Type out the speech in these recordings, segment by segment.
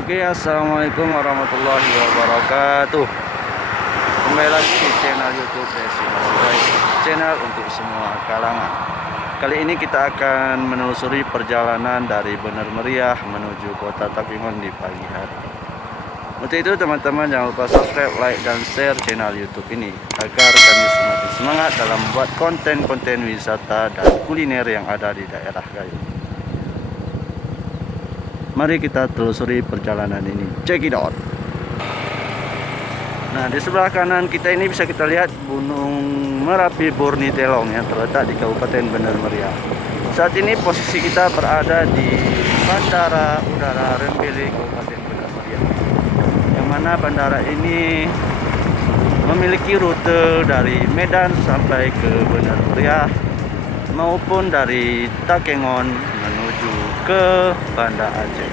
Oke, assalamualaikum warahmatullahi wabarakatuh. Kembali lagi di channel YouTube Desi Masrai, channel untuk semua kalangan. Kali ini kita akan menelusuri perjalanan dari Bener Meriah menuju Kota Takengon di pagi hari. Untuk itu teman-teman jangan lupa subscribe, like, dan share channel YouTube ini agar kami semakin semangat dalam membuat konten-konten wisata dan kuliner yang ada di daerah Gayo. Mari kita telusuri perjalanan ini. Check it out. Nah, di sebelah kanan kita ini bisa kita lihat Gunung Merapi Borni Telong yang terletak di Kabupaten Bener Meriah. Saat ini posisi kita berada di Bandara Udara Rembele, Kabupaten Bener Meriah. Yang mana bandara ini memiliki rute dari Medan sampai ke Bener Meriah maupun dari Takengon menuju ke Banda Aceh.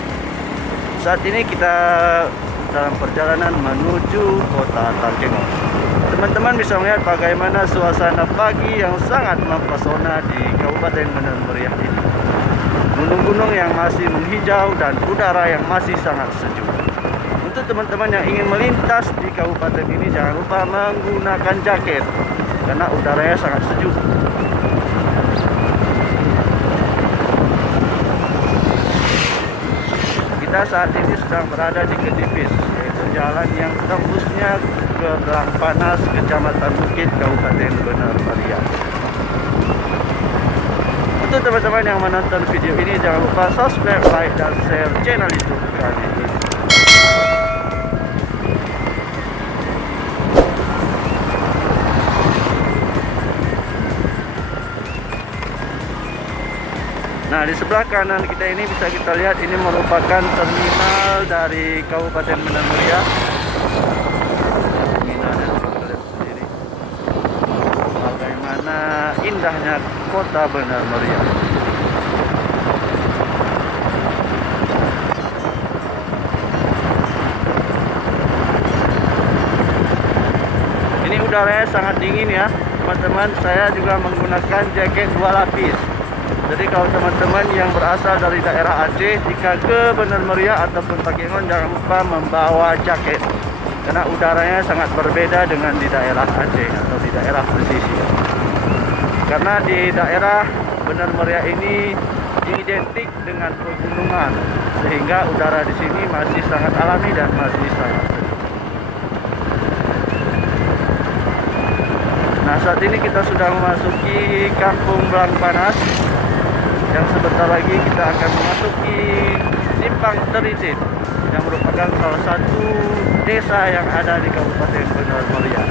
Saat ini kita dalam perjalanan menuju Kota Takengon. Teman-teman bisa melihat bagaimana suasana pagi yang sangat mempesona di Kabupaten Bener Meriah ini. Gunung-gunung yang masih menghijau dan udara yang masih sangat sejuk. Untuk teman-teman yang ingin melintas di kabupaten ini jangan lupa menggunakan jaket karena udaranya sangat sejuk. Kita saat ini sedang berada di Kedipis, yaitu jalan yang tembusnya ke Belang Panas, Kecamatan Bukit, Kabupaten Bener Meriah. Untuk teman-teman yang menonton video ini jangan lupa subscribe, like, dan share channel YouTube kami ini. Nah, di sebelah kanan kita ini bisa kita lihat ini merupakan terminal dari Kabupaten Bener Meriah. Terminalnya lihat sendiri. Bagaimana indahnya Kota Bener Meriah. Ini udaranya sangat dingin ya, teman-teman. Saya juga menggunakan jaket 2 lapis. Jadi kalau teman-teman yang berasal dari daerah Aceh, jika ke Bener Meriah ataupun Takengon jangan lupa membawa jaket. Karena udaranya sangat berbeda dengan di daerah Aceh atau di daerah pesisir. Karena di daerah Bener Meriah ini identik dengan pegunungan, sehingga udara di sini masih sangat alami dan masih sangat sejuk. Nah, saat ini kita sudah memasuki Kampung Belang Panas. Yang sebentar lagi kita akan memasuki Simpang Teritit yang merupakan salah satu desa yang ada di Kabupaten Bener Meriah.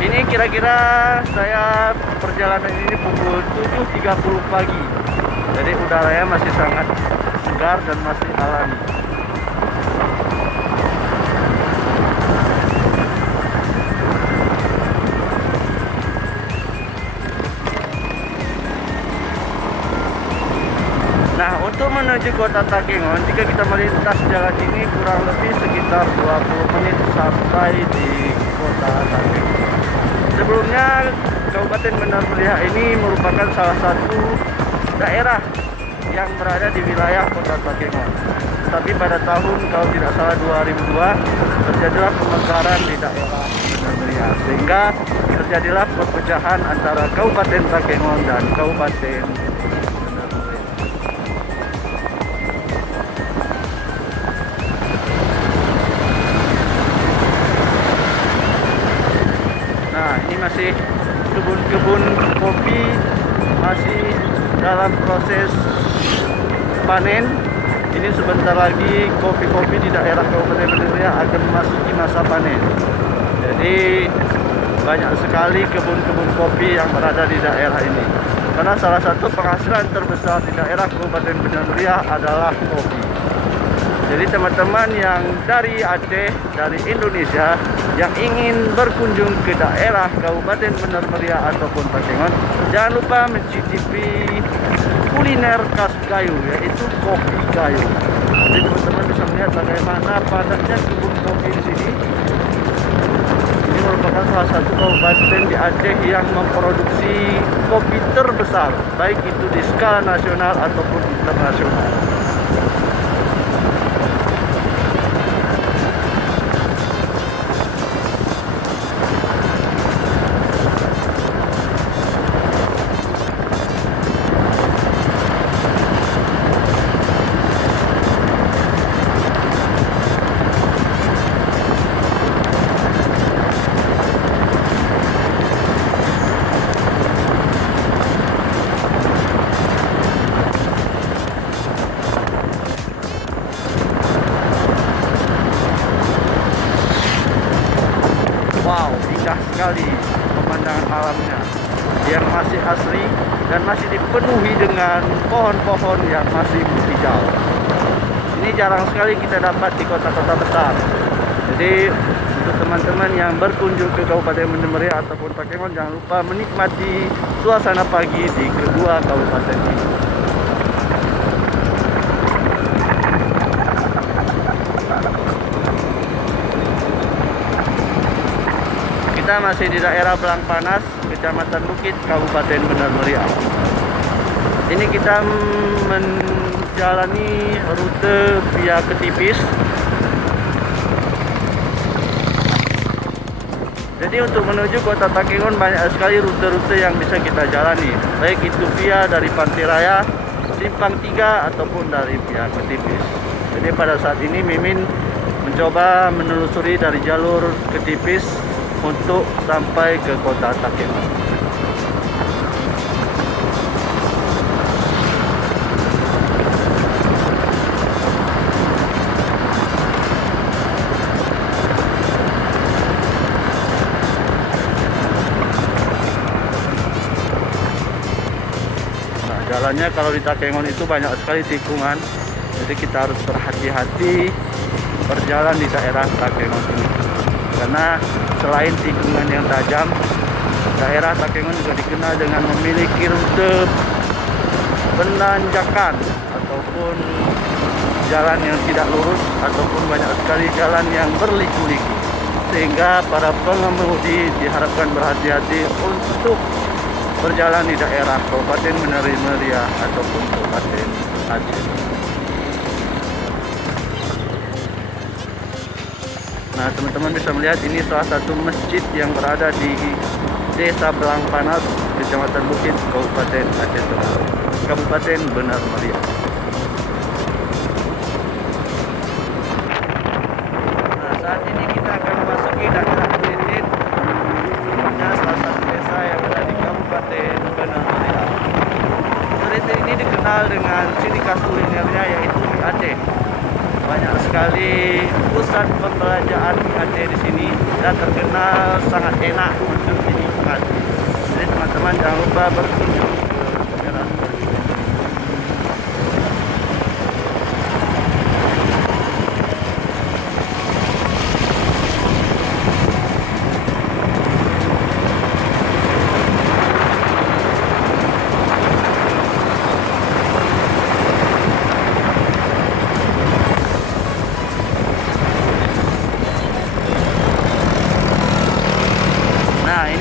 Ini kira-kira saya perjalanan ini pukul 7.30 pagi. Jadi udaranya masih sangat segar dan masih alami. Nah, untuk menuju Kota Takengon, jika kita melintas jalan ini kurang lebih sekitar 20 menit sampai di Kota Takengon. Sebelumnya, Kabupaten Bener Meriah ini merupakan salah satu daerah yang berada di wilayah Kota Takengon. Tapi pada tahun, kalau tidak salah 2002, terjadilah pemekaran di daerah Bener Meriah. Sehingga terjadilah perpecahan antara Kabupaten Takengon dan Kabupaten masih kebun-kebun kopi masih dalam proses panen. Ini sebentar lagi kopi-kopi di daerah Kabupaten Bener Meriah akan memasuki masa panen. Jadi banyak sekali kebun-kebun kopi yang berada di daerah ini. Karena salah satu penghasilan terbesar di daerah Kabupaten Bener Meriah adalah kopi. Jadi teman-teman yang dari Aceh, dari Indonesia yang ingin berkunjung ke daerah Kabupaten Bener Meriah ataupun Takengon, jangan lupa mencicipi kuliner khas Gayo, yaitu kopi Gayo. Jadi teman-teman bisa melihat bagaimana padatnya kebun kopi di sini. Ini merupakan merupakan salah satu kabupaten di Aceh yang memproduksi kopi terbesar, baik itu di skala nasional ataupun internasional. Wow, indah sekali pemandangan alamnya yang masih asri dan masih dipenuhi dengan pohon-pohon yang masih hijau. Ini jarang sekali kita dapat di kota-kota besar. Jadi untuk teman-teman yang berkunjung ke Kabupaten Banda Meriah ataupun Takengon, jangan lupa menikmati suasana pagi di kedua kabupaten ini. Kita masih di daerah Belang Panas, Kecamatan Bukit, Kabupaten Banda Meriah. Ini kita menjalani rute via Ketipis. Jadi untuk menuju kota Takengon banyak sekali rute-rute yang bisa kita jalani, baik itu via dari Pantai Raya, Simpang 3 ataupun dari via Ketipis. Jadi pada saat ini Mimin mencoba menelusuri dari jalur Ketipis untuk sampai ke kota Takengon. Nah, jalannya kalau di Takengon itu banyak sekali tikungan, jadi kita harus berhati-hati berjalan di daerah Takengon ini. Karena selain tikungan yang tajam, daerah Takengon juga dikenal dengan memiliki rute penanjakan ataupun jalan yang tidak lurus ataupun banyak sekali jalan yang berliku-liku, sehingga para pengemudi diharapkan berhati-hati untuk berjalan di daerah Kabupaten Banda Meriah ataupun Kabupaten Aceh. Nah, teman-teman bisa melihat ini salah satu masjid yang berada di Desa Belang Panas, Kecamatan Bukit, Kabupaten Aceh Tengah, Kabupaten Banda Meriah. Nah, saat ini kita akan memasuki daerah Telitin, salah satu desa yang ada di Kabupaten Banda Meriah. Telitin ini dikenal dengan ciri khas kulinernya yaitu mie Aceh. Banyak sekali pusat pembelanjaan mie Aceh di sini dan terkenal sangat enak untuk dinikmati. Jadi teman-teman jangan lupa berkunjung ke daerah Telitin.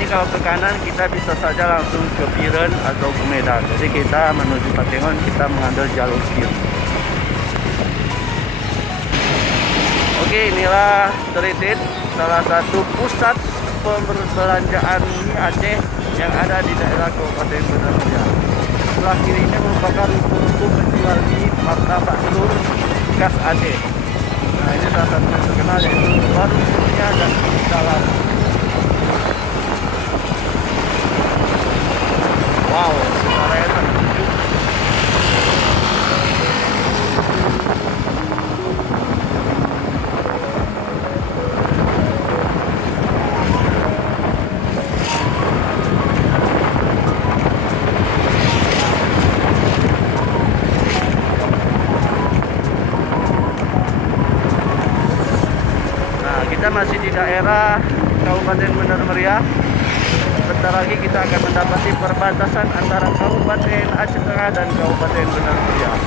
Kalau ke kanan kita bisa saja langsung ke Piren atau ke Medan. Jadi kita menuju Takengon, kita mengambil jalur kiri. Oke, inilah Telitin, salah satu pusat perbelanjaan mie Aceh yang ada di daerah Kabupaten Banda Meriah. Sebelah kiri ini merupakan ruko-ruko penjual mie, martabak telur khas Aceh. Nah, ini salah satu yang terkenal yaitu Warung Kurnia dan Dalam. Wow, suaranya sangat sejuk. Nah, kita masih di daerah Kabupaten Banda Meriah. Sebentar lagi kita akan mendapati perbatasan antara Kabupaten Aceh Tengah dan Kabupaten Banda Meriah.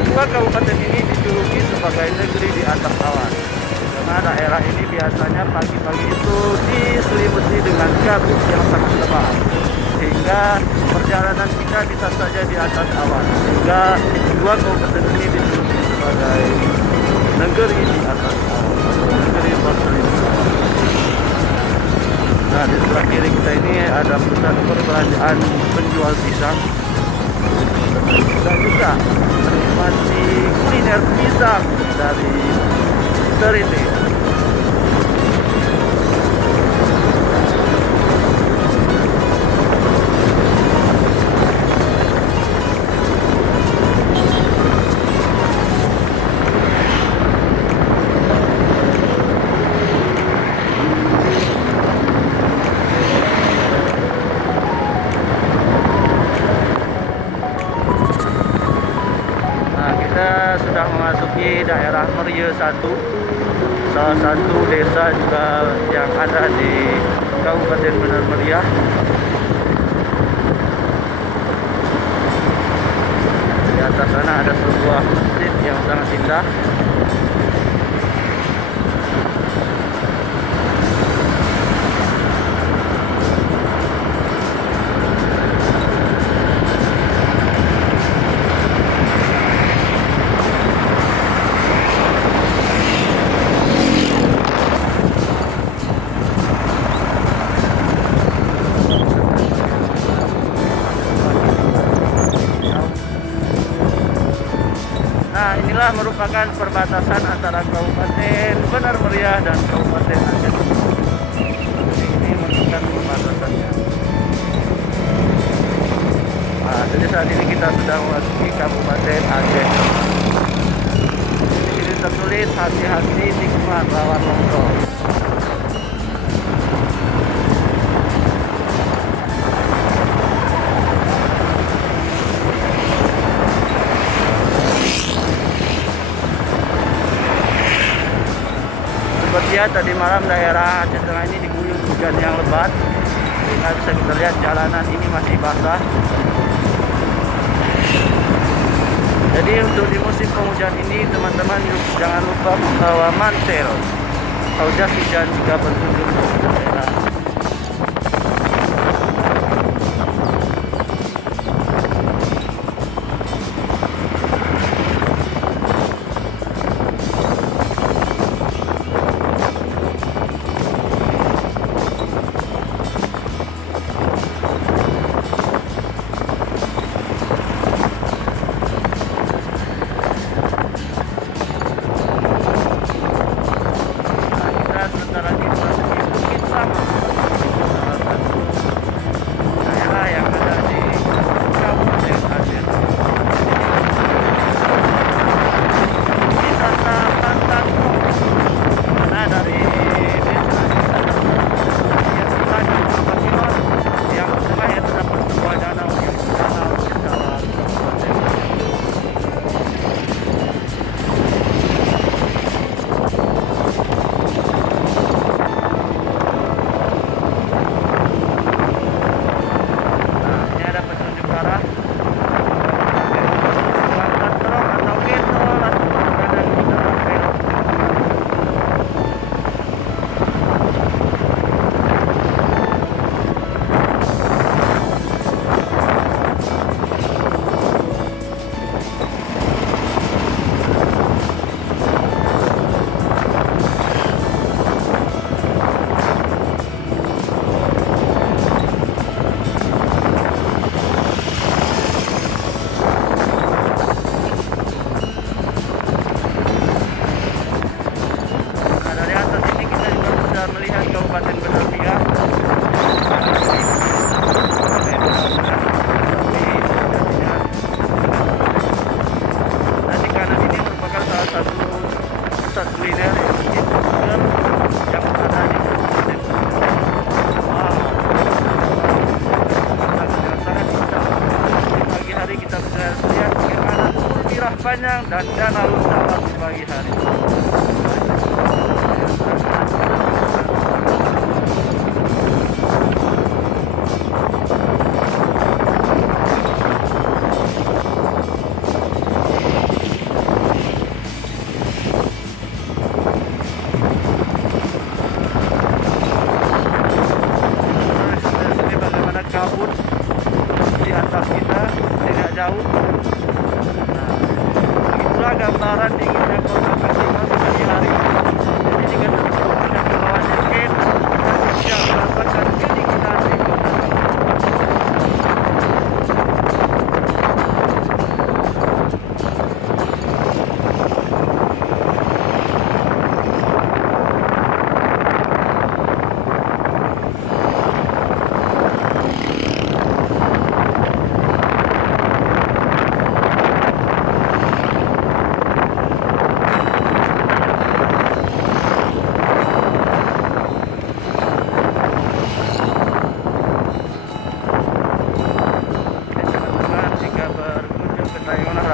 Kedua kabupaten ini dijuluki sebagai negeri di atas awan. Karena daerah ini biasanya pagi-pagi itu diselimuti dengan kabut yang sangat tebal, sehingga perjalanan kita bisa saja di atas awan. Sehingga dua kabupaten ini dijuluki sebagai negeri di atas awan, negeri berselimut awan. Nah, di sebelah kiri kita ini ada pusat perbelanjaan penjual pisang. Dan juga menikmati kuliner pisang dari Terinity. Sudah memasuki daerah Merie 1, salah satu desa juga yang ada di Kabupaten Benar Meriah. Di atas sana ada sebuah masjid yang sangat indah. Nah, inilah merupakan perbatasan antara Kabupaten Benar Meriah dan Kabupaten Aceh. Ini merupakan perbatasannya. Nah, jadi saat ini kita sudah memasuki Kabupaten Aceh. Di sini tertulis hati-hati nikmat lawan longsor. Seperti ya, tadi malam daerah Aceh Tengah ini diguyur hujan yang lebat, sehingga bisa kita lihat jalanan ini masih basah. Jadi untuk di musim penghujan ini teman-teman jangan lupa membawa mantel atau jas hujan jika berkunjung ke daerah. panjang dan danau dalam di pagi hari. dinginnya kota Kalimantan di pagi hari. Jadi jika teman-teman sudah membawa jaket dan siap merasakan kedinginan di kota Kalimantan.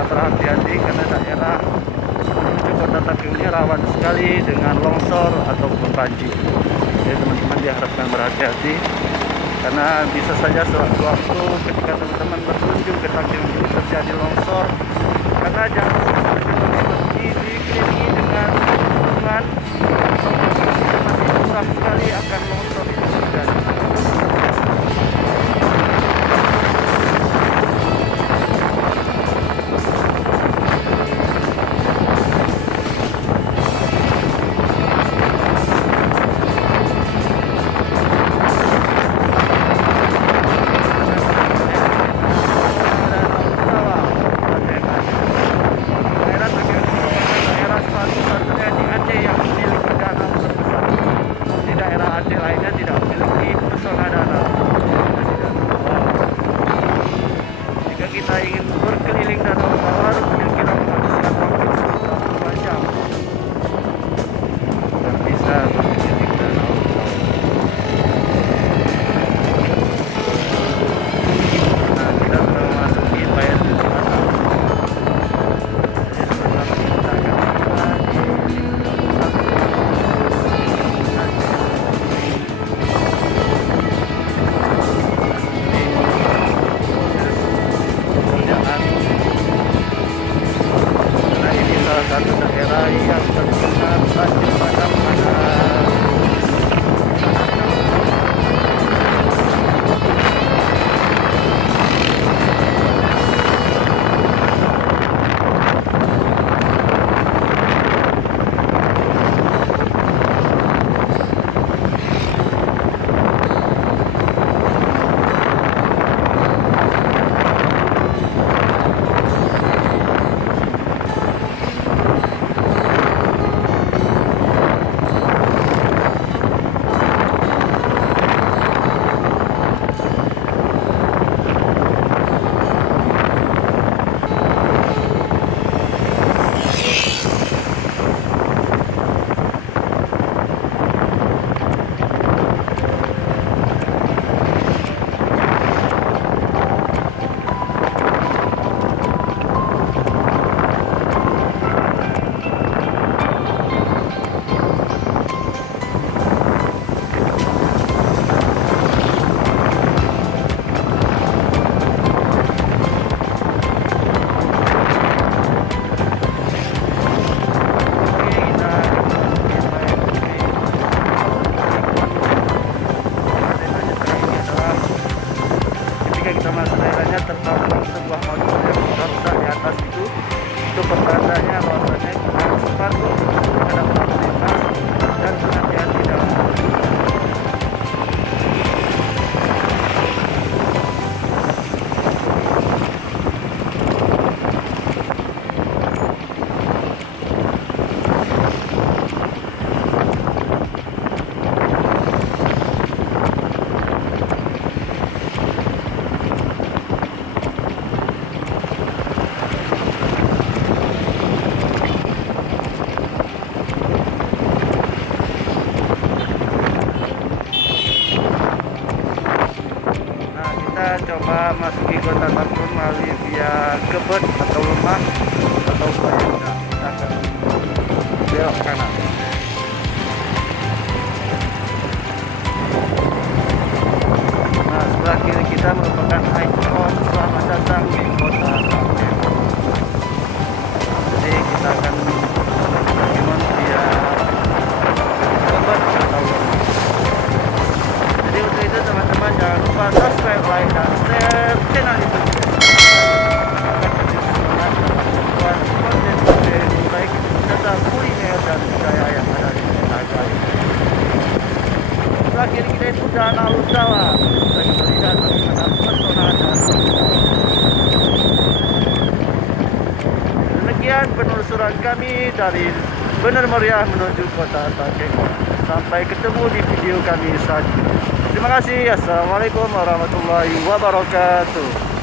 Berhati-hati karena daerah menuju kota Taking ini rawan sekali dengan longsor ataupun banjir. Jadi teman-teman diharapkan berhati-hati karena bisa saja sewaktu-waktu ketika teman-teman berkunjung ke Taking ini terjadi longsor karena jalan dikelilingi dengan gunungan masih susah sekali akan longsor itu terjadi. Kita ingin berkeliling Danau Toba kira-kira menghabiskan waktu sekitar 2 jam dan bisa berkeliling Danau Toba. Nah, kita sudah memasuki Bayan Wisata. Jadi sebentar kita akan tiba di pusat karena ini salah satu daerah yang terkena banjir bandang pada kita masuk daerahnya terdapat sebuah mobil yang rusak di atas itu pertandanya bahwasanya kita harus patuh terhadap lalu lintas dan berhati-hati dalam coba masuki kota Tatung melalui via Kebet atau Lemah atau Bayangka. Kita akan belok kanan. Nah, sebelah kiri kita merupakan ikon selamat datang di kota Tatung. Jadi kita akan Tatung via Kebet atau Lemah. Jadi untuk itu teman-teman jangan lupa subscribe, like, dan share channel YouTube. Konten-konten baik perjalanan kami dari Bener Meriah menuju kota Takengon. Sampai ketemu di video kami selanjutnya. Terima kasih. Assalamualaikum warahmatullahi wabarakatuh.